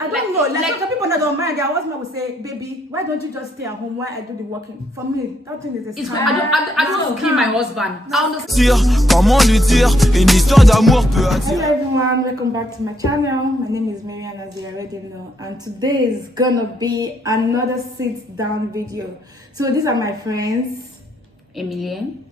I don't know. Like some people that don't mind, their husband will say, "Baby, why don't you just stay at home while I do the working?" For me, that thing is a scam. I don't want to kill my husband. Comment lui dire une histoire d'amour peut Hello everyone, welcome back to my channel. My name is Marian, as you already know, and today is gonna be another sit down video. So these are my friends, Emilienne,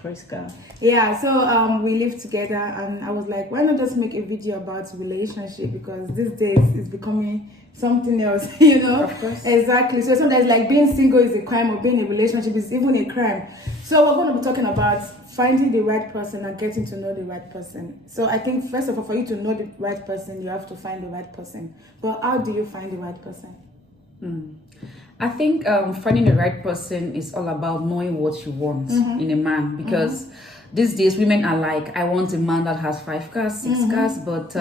Priska. Yeah, so we live together, and I was like, why not just make a video about relationship, because these days it's becoming something else, you know. Of course. Exactly. So sometimes like being single is a crime, or being in a relationship is even a crime. So we're going to be talking about finding the right person and getting to know the right person. So I think first of all, for you to know the right person, you have to find the right person. But how do you find the right person? I think finding the right person is all about knowing what you want in a man, because these days women are like, I want a man that has 5 cars, 6 cars, but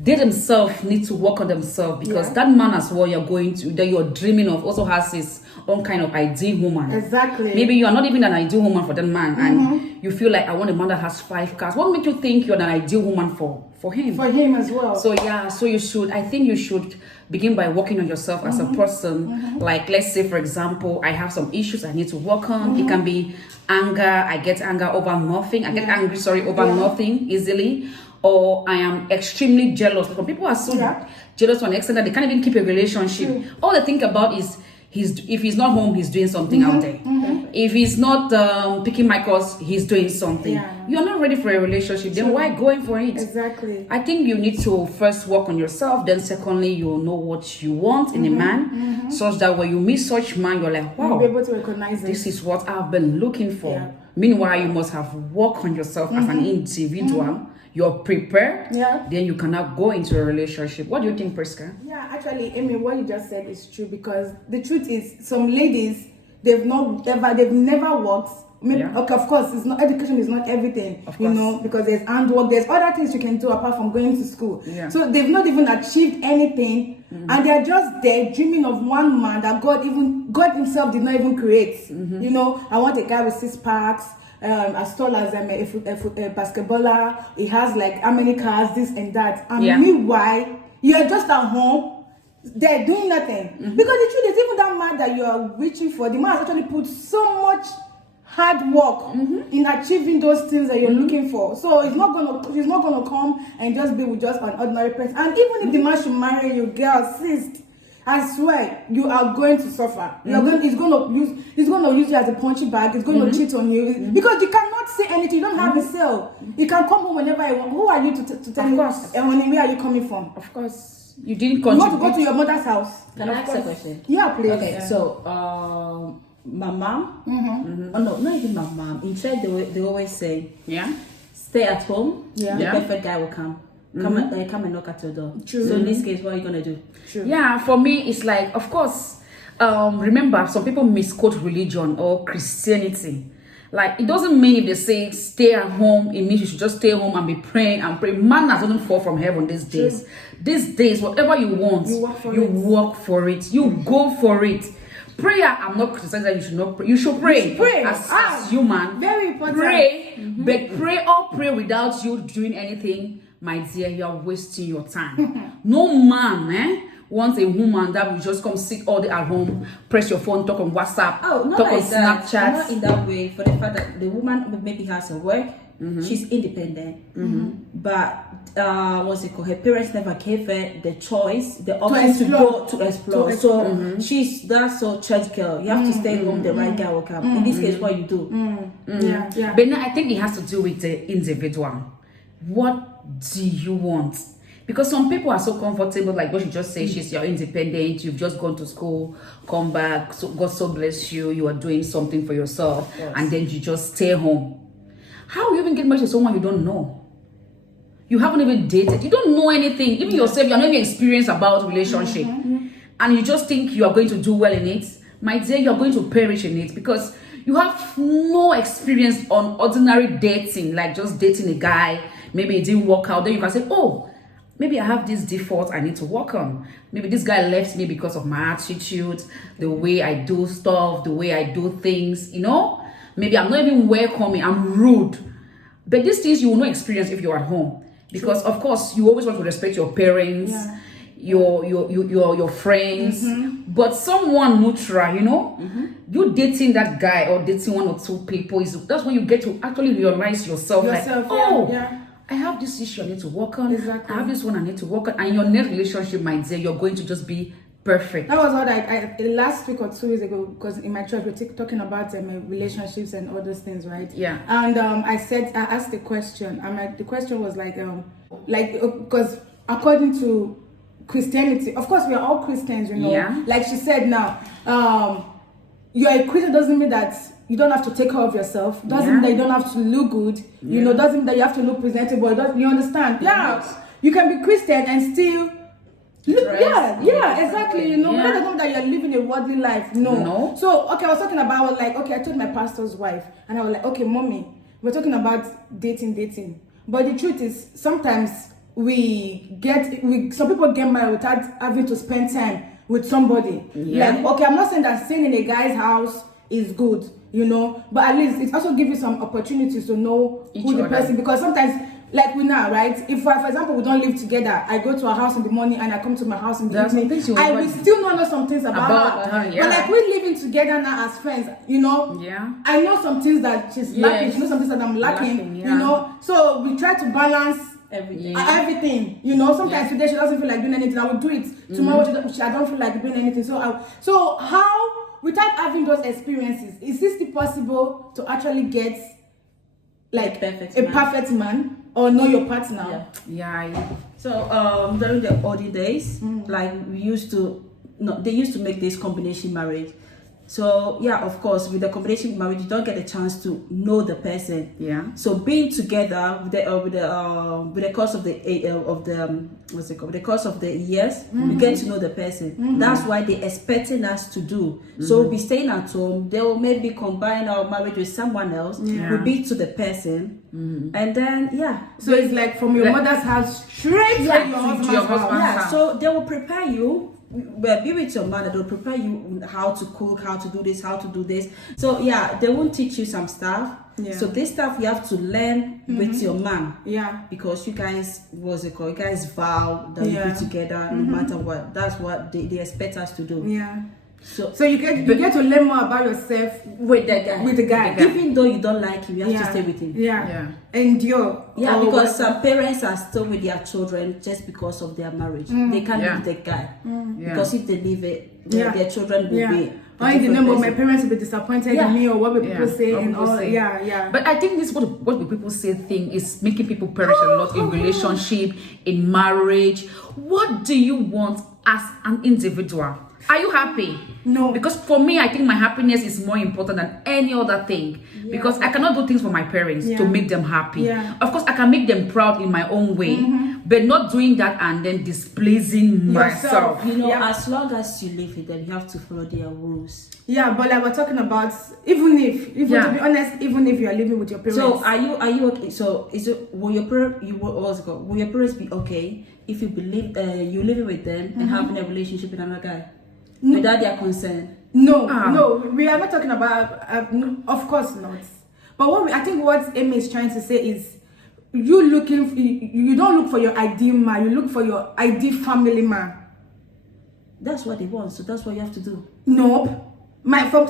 they themselves need to work on themselves, because that man as well that you're dreaming of also has his own kind of ideal woman. Exactly. Maybe you are not even an ideal woman for that man, and you feel like, I want a man that has 5 cars. What makes you think you're an ideal woman for him? For him as well. So yeah, so I think you should begin by working on yourself as a person. Like, let's say for example, I have some issues I need to work on. It can be anger. I get anger over nothing. I get angry, over nothing easily. Or I am extremely jealous. Some people are so jealous to an extent that they can't even keep a relationship. All they think about is if he's not home, he's doing something out there. If he's not picking my calls, he's doing something. You're not ready for a relationship. Then why going for it? Exactly. I think you need to first work on yourself. Then secondly, you'll know what you want in a man, such that when you meet such man, you're like, wow, you'll be able to recognize this is what I've been looking for. Meanwhile, you must have worked on yourself as an individual. You're prepared, then you cannot go into a relationship. What do you think, Priska? Yeah, actually, Amy, what you just said is true, because the truth is, some ladies, they've never worked. Okay, of course, it's not, education is not everything, you know, because there's handwork, there's other things you can do apart from going to school. So they've not even achieved anything, and they're just there dreaming of one man that God himself did not even create. You know, I want a guy with 6 packs, as tall as a basketballer. He has like how many cars, this and that. And meanwhile, you're just at home, they're doing nothing. Because the truth is, even that man that you are reaching for, the man has actually put so much hard work in achieving those things that you're looking for. So he's not gonna come and just be with just an ordinary person. And even if the man should marry you, girl, sis, I swear you are going to suffer. He's gonna use you as a punching bag. He's gonna cheat on you because you cannot say anything. You don't have a cell. You can come home whenever you want. Who are you to tell me? Where are you coming from? Of course, you didn't contribute. contribute. You want to go to your mother's house? Can I ask a question? Yeah, please. Okay, so my mom. Oh no, not even my mom. In church, they always say, stay at home. The perfect guy will come. Come and knock at your door. True. So in this case, what are you gonna do? True. Yeah, for me, it's like, of course, remember, some people misquote religion or Christianity. Like, it doesn't mean if they say stay at home, it means you should just stay home and be praying and pray. Man doesn't fall from heaven these days. These days, whatever you want, you work for it. You go for it. Prayer, I'm not criticizing that you should not pray. You should pray. As human. Very important. Pray, but pray without you doing anything. My dear, you are wasting your time. No man wants a woman that will just come sit all day at home, press your phone, talk on WhatsApp, talk on Snapchat. Not in that way, for the fact that the woman maybe has to work, she's independent, but what's it called? Her parents never gave her the choice, the option to go to explore. So that's so church girl. You have to stay home. The right guy will come. In this case, what you do? But now I think it has to do with the individual. What do you want? Because some people are so comfortable, like what you just say, you're independent, you've just gone to school, come back, so God so bless you, you are doing something for yourself, and then you just stay home. How you even get married to someone you don't know? You haven't even dated, you don't know anything, even yourself, you're not even experienced about relationship, and you just think you are going to do well in it. My dear, you're going to perish in it, because you have no experience on ordinary dating, like just dating a guy. Maybe it didn't work out. Then you can say, oh, maybe I have this default I need to work on. Maybe this guy left me because of my attitude, the way I do stuff, the way I do things, you know. Maybe I'm not even welcoming, I'm rude. But these things you will not experience if you're at home. Because, of course, you always want to respect your parents. your friends, but someone neutral, you dating that guy or dating one or two people, that's when you get to actually realize yourself like, I have this issue I need to work on. Exactly. I have this one I need to work on. And your next relationship might say you're going to just be perfect. That was what I last week or 2 weeks ago, because in my church we're talking about relationships and all those things, right? Yeah. And I asked the question. The question was like because according to Christianity, of course we are all Christians, Yeah. Like she said now, you're a Christian doesn't mean that you don't have to take care of yourself. Doesn't mean that you don't have to look good. Doesn't mean that you have to look presentable. You understand? Yeah. You can be Christian and still exactly. That doesn't mean that you're living a worldly life. No. So I was talking about I told my pastor's wife, and I was like, okay, mommy, we're talking about dating. But the truth is, sometimes some people get married without having to spend time with somebody. Yeah. I'm not saying that staying in a guy's house is good, but at least it also gives you some opportunities to know who the person, because sometimes, like we now, right? If, for example, we don't live together, I go to her house in the morning and I come to my house in the evening, I will still know some things about her. Yeah. But we're living together now as friends, Yeah. I know some things that she's lacking, she knows some things that I'm lacking, So we try to balance everything. Sometimes today she doesn't feel like doing anything, I will do it. Tomorrow I don't feel like doing anything. So how, without having those experiences, is this still possible to actually get a perfect man or know your partner? Yeah. So during the olden days, they used to make this combination marriage. So of course, with the combination marriage, you don't get a chance to know the person. Yeah. So being together with the course of the years, we get to know the person. That's why they're expecting us to do. So we'll be staying at home. They will maybe combine our marriage with someone else. We'll be to the person, and then So it's like from your mother's house straight to your husband's house. Yeah. So they will prepare you. Be with your mother, they'll prepare you how to cook, how to do this, how to do this. So they won't teach you some stuff. So this stuff you have to learn with your man. Yeah. Because you guys, you guys vow that you be together no matter what. That's what they expect us to do. Yeah. So you get to learn more about yourself with the guy. Even though you don't like him, you have to stay with him. Yeah. Endure. Yeah, because some parents are still with their children just because of their marriage. They can't leave the guy. Because if they leave it, their children will be. Or in the name of my parents will be disappointed in me, or what will people say, and all. But I think this what will people say thing is making people perish a lot in relationship, in marriage. What do you want as an individual? Are you happy? No. Because for me, I think my happiness is more important than any other thing. Because I cannot do things for my parents to make them happy. Of course, I can make them proud in my own way, but not doing that and then displeasing myself. As long as you live with them, you have to follow their rules. Yeah, but we're talking about even if to be honest, even if you are living with your parents. So are you okay? So will your parents be okay if you believe you living with them and having a relationship with another guy? Without their consent? No, we are not talking about. Of course not. But I think what Amy is trying to say is, you don't look for your ideal man. You look for your ideal family man. That's what they want. So that's what you have to do. Nope.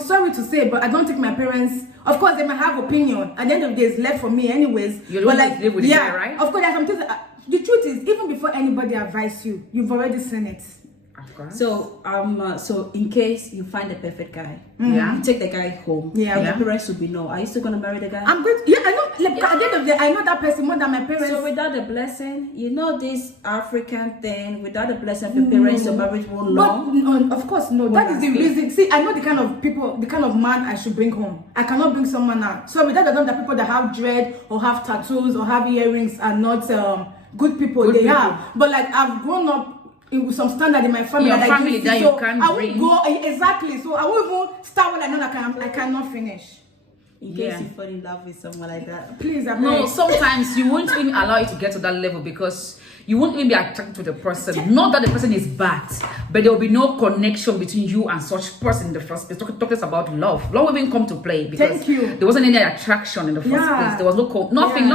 Sorry to say, but I don't think my parents. Of course, they might have opinion. At the end of the day, it's left for me, anyways. You live with the guy, right? Of course, there's some things. The truth is, even before anybody advises you, you've already seen it. So so in case you find the perfect guy, you take the guy home. And your parents will be are you still gonna marry the guy? I'm good. Yeah, I know. At the end of the day, I know that person more than my parents. So without the blessing, this African thing, without the blessing of your parents, your marriage won't long. No, of course no. That is the reason. See, I know the kind of people, the kind of man I should bring home. I cannot bring someone out. So without the people that have dread or have tattoos or have earrings are not good people. They are. But I've grown up with some standard in my family. Your family that you can't bring. Go exactly. So I won't even start when I know I cannot finish. In case you fall in love with someone like that. Please, sometimes you won't even allow it to get to that level because you won't even be attracted to the person. Not that the person is bad, but there will be no connection between you and such person in the first place. Talking about love. Love will even come to play because there wasn't any attraction in the first place. There was no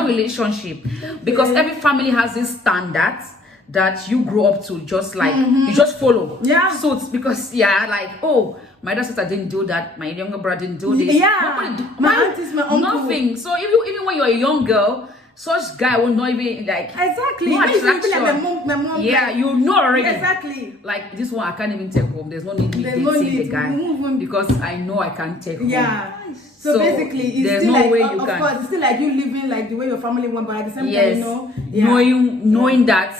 relationship. Because every family has these standards that you grow up to just like you just follow. Yeah. So it's because like, oh, my elder sister didn't do that, my younger brother didn't do this. Yeah. Nobody My aunties, my uncle. nothing. So even when you're a young girl, such guy will not even like Exactly. no When you feel like attraction. my mom. Yeah, like, you know already. Exactly. Like this one, I can't even take home. There's no need me There's dating no the need. guy Move on. because I know I can't take home. Yeah. So basically, it's there's still no like, way of you can. course, it's still like you living like the way your family want, but at the same Yes, time, you know, knowing that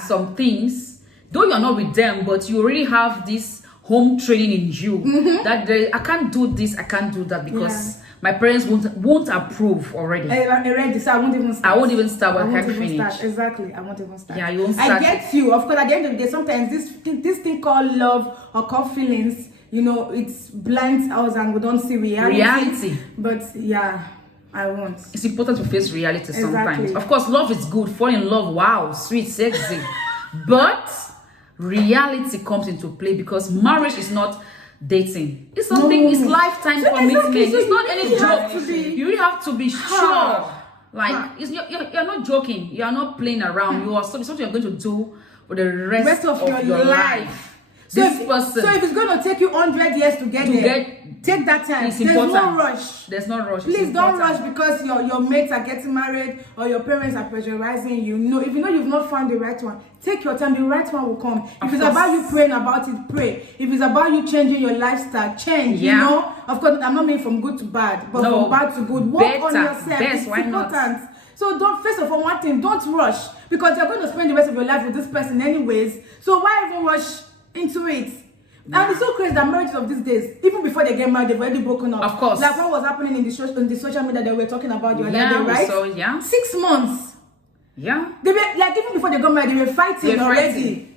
some things, though you're not with them, but you already have this home training in you that I can't do this, I can't do that because my parents won't approve already. Already, so I won't even start. I won't even start. I I won't can't even finish. start. Exactly, I won't even start. Yeah, you won't I start. get you. Of course, at the end of the day, sometimes this thing called love or called feelings, you know, it's blinds us and we don't see reality. But yeah, I won't. It's important to face reality sometimes. Exactly. Of course, love is good. Fall in love, wow, sweet, sexy. But reality comes into play because marriage is not dating. It's something. It's lifetime commitment. Exactly. So It's not you any really have joke. to be- You really have to be sure. Like you're not joking. You are not playing around. You are something you're going to do for the rest of your life. So This if, person. so if it's going to take you 100 years to get there, take that time. It's There's important. no rush. There's no rush. Please It's don't important. rush because your mates are getting married or your parents are pressurizing you. No, if you know you've not found the right one, take your time. The right one will come. If it's course. about you praying about it, pray. If it's about you changing your lifestyle, change. Yeah. You know, of course, I'm not mean from good to bad, but No, from bad to good. Work on better, yourself. best, It's why not? important. So don't, first of all, one thing, don't rush because you're going to spend the rest of your life with this person anyways. So why even rush into it? And it's so crazy that marriages of these days, even before they get married, they've already broken up. Of course. Like what was happening in the social media that we were talking about the other Yeah, day, right? so yeah. 6 months. Yeah. They were like even before they got married, they were fighting They're already. fighting.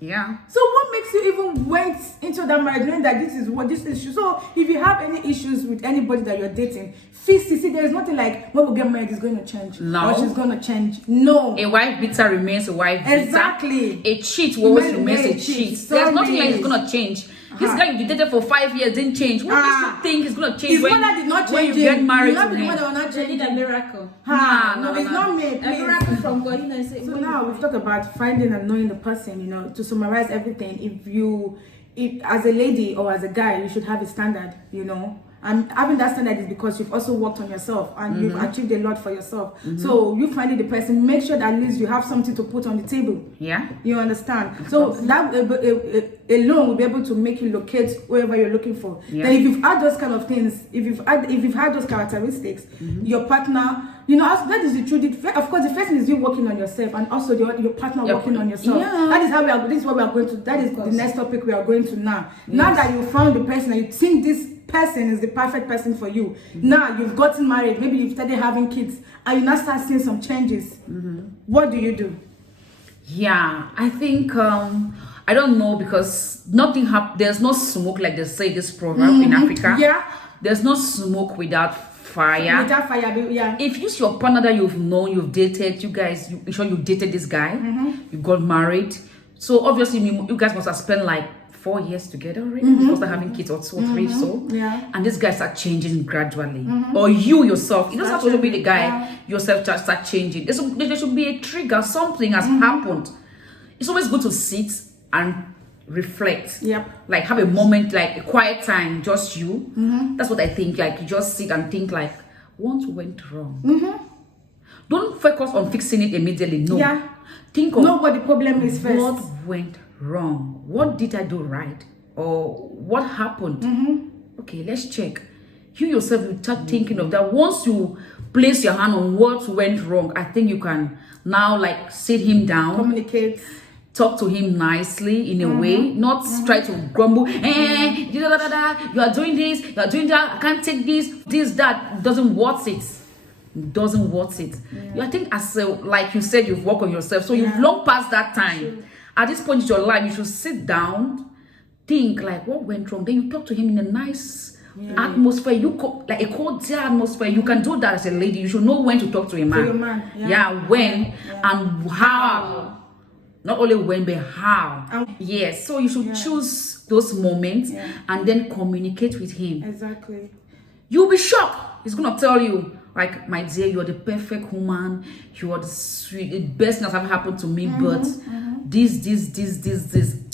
Yeah. So what makes you even went into that marriage knowing that this is what this issue? So if you have any issues with anybody that you're dating, fix it. See, there is nothing like when we get married is going to change. No. Or she's going to change. No. A wife beater remains a wife beater. Exactly. A cheat will always Remain remains a a cheat. cheat. There's nothing like it's Sorry. gonna change. This guy you dated for 5 years didn't change. What makes you think he's gonna change His when, mother did not when change you get him. married You not to be the one that him? will not They change need a him. miracle. No, it's not me. A Please. miracle from God. You know, say, So now we've talked about finding and knowing the person. You know, to summarize everything, if as a lady or as a guy, you should have a standard. You know, and having that standard is because you've also worked on yourself and you've achieved a lot for yourself. So you finding the person, make sure that at least you have something to put on the table. Yeah. You understand? So that alone will be able to make you locate wherever you're looking for. Yeah. Then if you've had those kind of things, if you've had those characteristics, your partner, you know, that is the truth. Of course, the first thing is you working on yourself, and also your partner working on yourself. Yeah. That is how we are. This is what we are going to. That is the next topic we are going to now. Now that you found the person and you think this person is the perfect person for you, now you've gotten married, maybe you've started having kids, and you now start seeing some changes. What do you do? Yeah, I think I don't know because nothing there's no smoke like they say this proverb in Africa. Yeah. There's no smoke without fire. Without fire, yeah. If it's your partner that you've known, you've dated, you guys, you sure you dated this guy, you got married. So obviously you guys must have spent like 4 years together already before start having kids or 2 or 3 so. Yeah. And this guy start changing gradually. Or you yourself, it doesn't have to be the guy Yeah. yourself start changing. There should be a trigger, something has happened. It's always good to sit and reflect. Yep. Like have a moment, like a quiet time, just you. That's what I think. Like you just sit and think like, what went wrong? Don't focus on fixing it immediately. No. Yeah. Think of Know what the problem is first. what went wrong. What did I do right? Or what happened? Okay, let's check. You yourself will start thinking of that. Once you place your hand on what went wrong, I think you can now like sit him down, Communicate. talk to him nicely in a way, not try to grumble. You are doing this, you are doing that. I can't take this, that doesn't worth it. Doesn't worth it. I think as like you said, you've worked on yourself, so you've long past that time. At this point in your life, you should sit down, think like what went wrong. Then you talk to him in a nice atmosphere. Like a cordial atmosphere. You can do that as a lady. You should know when to talk to a man. your man, When and how. Not only when, but how. Yes. So you should choose those moments and then communicate with him. Exactly. You'll be shocked. He's gonna tell you, like, my dear, you're the perfect woman. You are the best thing that's ever happened to me. But this.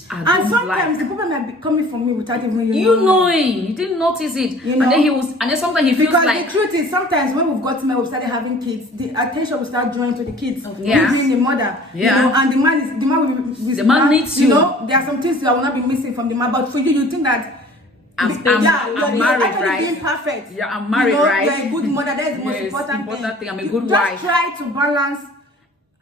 And sometimes the problem might be coming from me without even you knowing. You didn't notice it. You know? And then sometimes he feels because like, the truth is, sometimes when we've got married, we started having kids, the attention will start drawing to the kids. Yeah. You being the mother. Yeah. You know, and the man needs you. You know, there are some things that will not be missing from the man, but for you think that I'm you're married, actually right? being perfect. Yeah, I'm married, right? You're a good mother. That's the most Yes, important thing. I'm a You good just wife. try to balance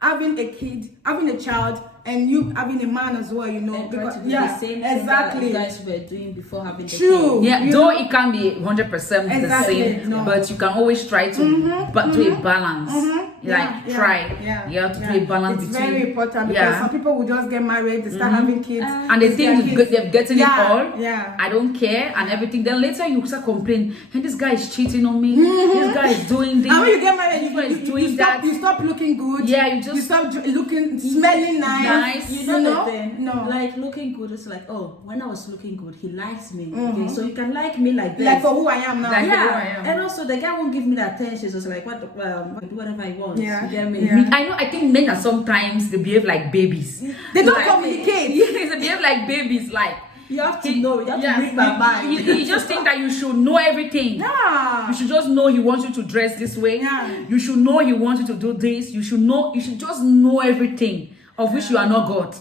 having a kid, having a child, and you having a man as well, you know. And try Because, to do the same thing that you guys were doing before having the True. kid. Yeah, You though know? it can be 100% the Exactly, same, no. but you can always try to but do a balance. Do a balance it's between. very important because some people will just get married, they start having kids, and they think they're getting it all. Yeah. I don't care and everything. Then later you start complaining, hey, this guy is cheating on me. This guy is doing this. And when you get married, this guy is you doing stop, that. you stop looking good. Yeah, you stop looking, smelling nice. You know the know? thing? No. Like looking good is like, oh, when I was looking good, he likes me. Okay, so you can like me like this. Like for who I am now. Like- yeah, who I am. and also the guy won't give me the attention. So it's like, what? Do whatever he wants. Yeah. You get me? Yeah. I think men are sometimes they behave like babies. They don't Like- communicate. Yes, they behave like babies. Like You have to know. You have to read my mind. You just think that you should know everything. Yeah. You should just know he wants you to dress this way. Yeah. You should know he wants you to do this. You should just know everything. Of which you are not God.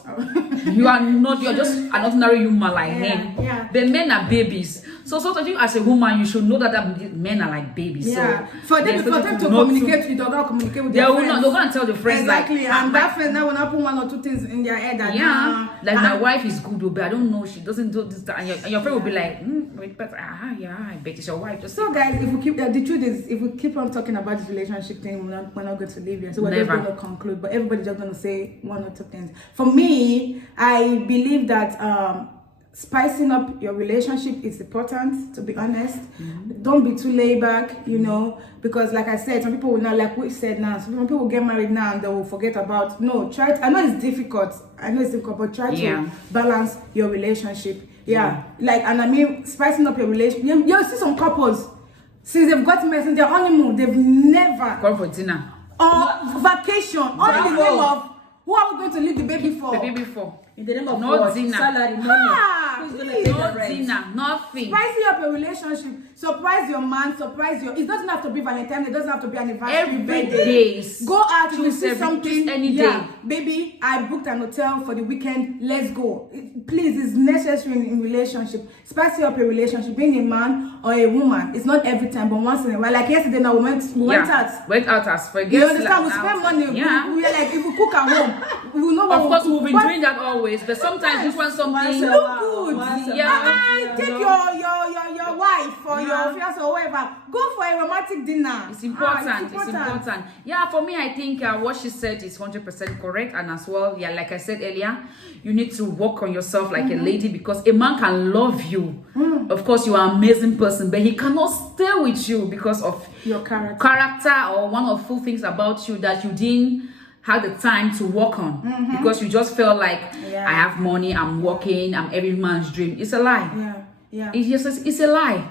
You are not, you're just an ordinary human like him. Yeah. But men are babies. So sometimes you as a woman, you should know that men are like babies. Yeah. So For them to communicate with you, they're not communicate with they their will friends. not, they're gonna tell the friends Exactly, like, and that friend that will not put one or two things in their head that like my wife is good, but I don't know, she doesn't do this, that. And your friend will be like, wait, but I bet it's your wife. Just so guys, if we keep the truth is, if we keep on talking about this relationship thing, we're not going to leave here. So we're just Never. going to conclude, but everybody's just going to say one or two things. For me, I believe that spicing up your relationship is important, to be honest. Don't be too laid back, you know, because like I said, some people will not, like we said now, some people will get married now and they will forget about, I know it's difficult, but try to balance your relationship. Like, and I mean, spicing up your relationship. You see some couples, since they've got married, since their honeymoon, they've never call for dinner or vacation, all in the name of who are we going to leave the baby for? the baby for. In the name of No what? dinner. Salary, money. Who's gonna pay the No rent? dinner, nothing. Spicing up your relationship, surprise your man, it doesn't have to be Valentine's, it doesn't have to be anniversary, Every birthday. day. Go out, you Choose see every- something, choose any day. baby, I booked an hotel for the weekend, let's go. Please, it's necessary in relationship. Spicing up your relationship, being a man or a woman, it's not every time, but once in a while. Like yesterday now, we went out. Went out as for You understand? We spend money. Yeah. We are like, if we cook at home, we will know what Of course, we'll we've been doing that always, but sometimes just want something. look good. Yeah. Take your wife or your fiance or whatever. Go for a romantic dinner. It's important. It's important. Yeah, for me, I think what she said is 100% correct. And as well, like I said earlier, you need to work on yourself like a lady, because a man can love you. Of course, you are an amazing person, but he cannot stay with you because of Your character. or one or two things about you that you didn't have the time to work on, because you just felt like, I have money, I'm working, I'm every man's dream. It's a lie. Yeah. It's a lie.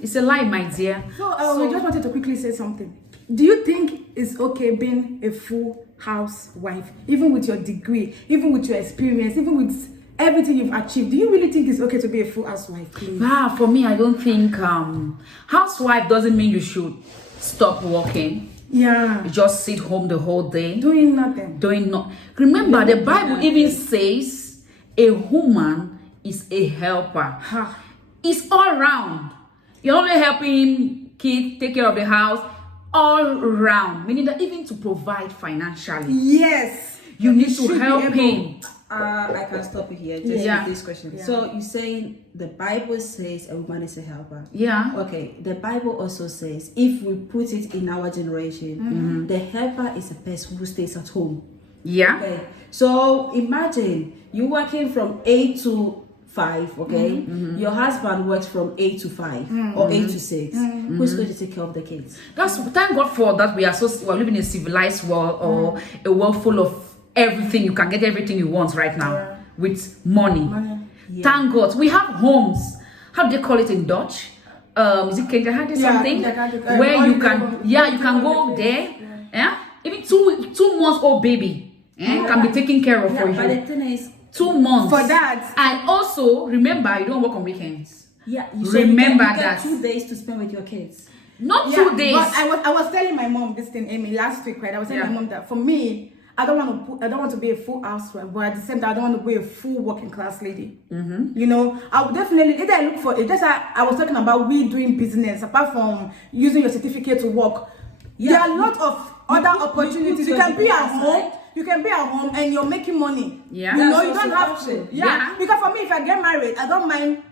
It's a lie, my dear. So we just wanted to quickly say something. Do you think it's okay being a full housewife, even with your degree, even with your experience, even with everything you've achieved? Do you really think it's okay to be a full housewife, please? For me, I don't think housewife doesn't mean you should stop working. Yeah. You just sit home the whole day Doing nothing. Remember, the Bible even says a woman is a helper. It's all round. You're only helping kids take care of the house, all round, meaning that even to provide financially, Yes. you need to should be help able. him. I can stop it here. Just Yeah. with this question. Yeah. So you're saying the Bible says a woman is a helper. Yeah. Okay. The Bible also says if we put it in our generation, the helper is a person who stays at home. Yeah. Okay. So imagine you working from 8 to 5. Okay. Your husband works from 8 to 5 or 8 to 6. Who's going to take care of the kids? Thank God for that. We're living in a civilized world, or a world full of everything. You can get everything you want right now with money. Money. Thank God we have homes. How do they call it in Dutch? is it Kendra something Kindergarten, where you can holiday, you can go there. Yeah, even 2 months old baby can be taken care of for But the you. thing is, 2 months For that. and also remember you don't work on weekends. yeah, Remember you get that. 2 days to spend with your kids. Not Yeah, 2 days. But I was telling my mom this thing, Amy, last week, right? I was telling my mom that for me, I don't want to be a full housewife, but at the same time, I don't want to be a full working class lady. You know, I would definitely either I look for it. Just I was talking about we doing business apart from using your certificate to work. There are a lot of other opportunities. You can be at home. You can be at home and you're making money. Yeah. You know, That's you don't also have to. option. Yeah. Because for me, if I get married, I don't mind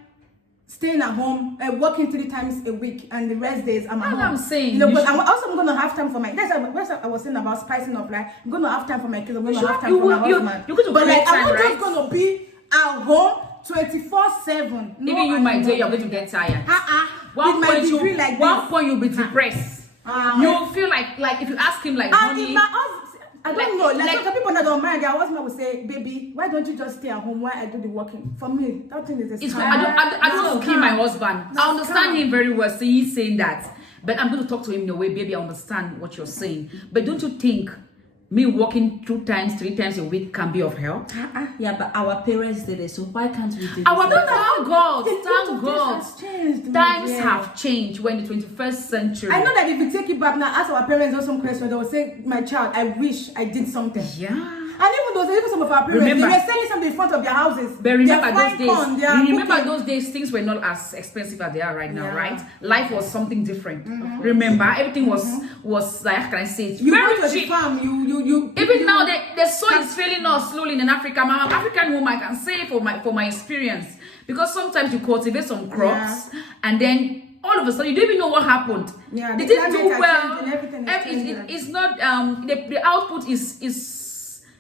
staying at home and working 3 times a week, and the rest days I'm at home. That's what I'm saying. You know, You but should- I'm going to have time for my. That's what I was saying about spicing up. Like I'm going to have time for my kids. I'm going to Sure, have time you for my will- you- husband. you're going to but create like I'm time, not right? just going to be at home 24/7. No, Even you, I'm my dear, not. you're going to get tired. With my degree like one this. point you'll be depressed. You'll feel like if you ask him like And honey, if my husband, I don't know. Like, like- some people that don't marry, their husband will say, "Baby, why don't you just stay at home while I do the working?" For me, that thing is a it's scam. I don't want to kill my Scam. husband. I understand him very well. So he's saying that, but I'm going to talk to him in a way, baby. I understand what you're saying, but don't you think me working 2 times, 3 times a week can be of help? Yeah, but our parents did it, so why can't we do this? Our thank God, The thank thought of God. this has changed, Times yeah. have changed. We're in the 21st century. I know that if you take it back now, ask our parents or some questions, they will say, "My child, I wish I did something." Yeah. And even some of our parents, Remember- they were selling something in front of their houses. But remember They're those frying days. corn, they are You remember cooking. those days, things were not as expensive as they are right now, Yeah. right? Life was something different. Remember, everything was like, how can I say it? You Very go to the cheap. farm, you Even now, the soil is failing us slowly in Africa. I'm an African woman, I can say for my experience, because sometimes you cultivate some crops and then all of a sudden you don't even know what happened. Yeah, they the didn't do climate are well. changing, everything is changing. It's not the output is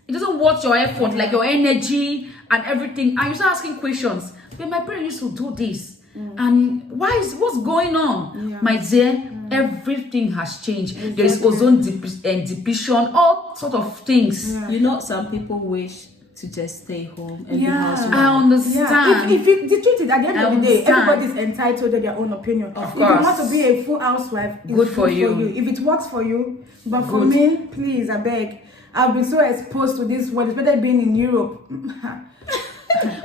it doesn't worth your effort, like your energy and everything. And you start asking questions. But my parents used to do this, and what's going on, Yeah. my dear? Everything has changed. There is ozone depletion, all sort of things. You know, some people wish to just stay home and be Yeah. housewives. I understand. If the truth is, at the end I of the day, understand. everybody's entitled to their own opinion. Of If you want course. to be a full housewife, it's Good for you. If it works for you, but for Good. me, please, I beg. I've been so exposed to this world, especially being in Europe.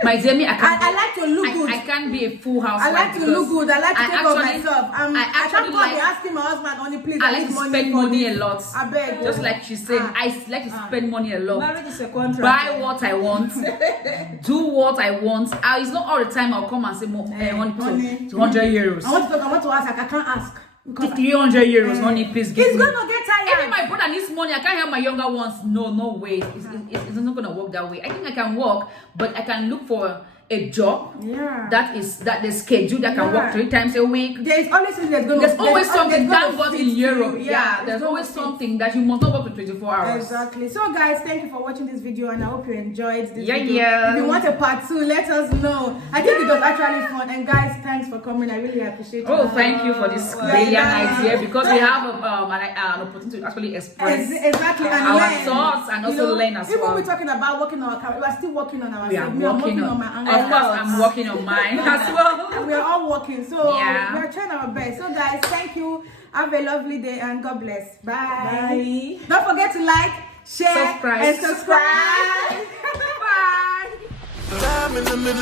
My dear, me, I can't. I like to look good. I can't be a full housewife. I like to look because good. I like to take care of actually- myself. I I actually can't like. be asking my husband, "Honey, please, I like need to money spend for money this." a lot. I beg. Just like she said, I like to spend money a lot. Marriage is a contract. Buy what I want, do what I want. It's not all the time I'll come and say, honey, honey. 200 euros. I want to ask. I can't ask. Because 300 euros, honey, please give he's me. gonna get tired. Even my brother needs money. I can't help my younger ones. No way. It's not gonna work that way. I think I can work, but I can look for a job Yeah. that the schedule that can work 3 times a week. There's always something that's gonna. There's always something. that's Thank gonna God fit in you. Europe. Yeah, it's there's gonna always fit. something that you must not work for 24 hours. Exactly. So guys, thank you for watching this video, and I hope you enjoyed this Yeah, video. yeah. If you want a part 2, let us know. I think it was actually fun. And guys, thanks for coming. I really appreciate it. Oh, thank you for this brilliant idea, because we have an opportunity to actually express Exactly, and our learn. thoughts and also learn as even well. we're talking about working on our career, we're still working on ourselves. We are I'm working on my anger. Of course, I'm working on mine as well. And we're all working, so Yeah. we're trying our best. So guys, thank you. Have a lovely day and God bless. Bye. Bye. Don't forget to like, share, Subscribe. and subscribe. Bye. Time in the middle.